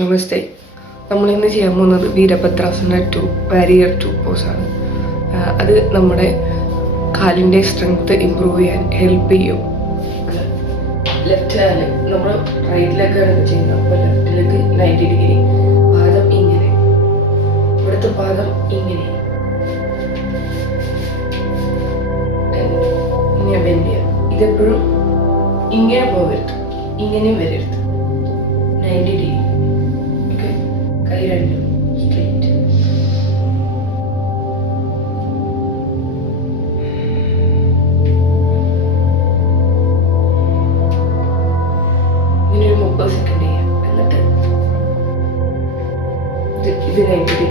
നമസ്തേ. നമ്മളിന്ന് ചെയ്യാൻ പോകുന്നത് വീരഭദ്രാസന 2 വാരിയർ 2 പോസാണ്. അത് നമ്മുടെ കാലിൻ്റെ സ്ട്രെങ്ത് ഇമ്പ്രൂവ് ചെയ്യാൻ ഹെൽപ്പ് ചെയ്യും. ലെഫ്റ്റ് കാല് നമ്മൾ റൈറ്റ് ലെഗാണ് ചെയ്യുന്നത്. അപ്പോൾ ലെഫ്റ്റ് ലെഗ് 90 ഡിഗ്രി, പാദം ഇങ്ങനെ, ഇവിടുത്തെ പാദം ഇങ്ങനെ ഇങ്ങനെ ബെൻഡ് ചെയ്യാം. ഇതെപ്പോഴും ഇങ്ങനെ പോകരുത്, ഇങ്ങനെയും വരരുത്. 90 ഡിഗ്രി. ഓക്കെ, കൈ രണ്ടും സ്ട്രെയിറ്റ്. ഇനി ഒരു 30 സെക്കൻഡ് ചെയ്യാം. എന്നിട്ട് ഇത് 90 ഡിഗ്രി.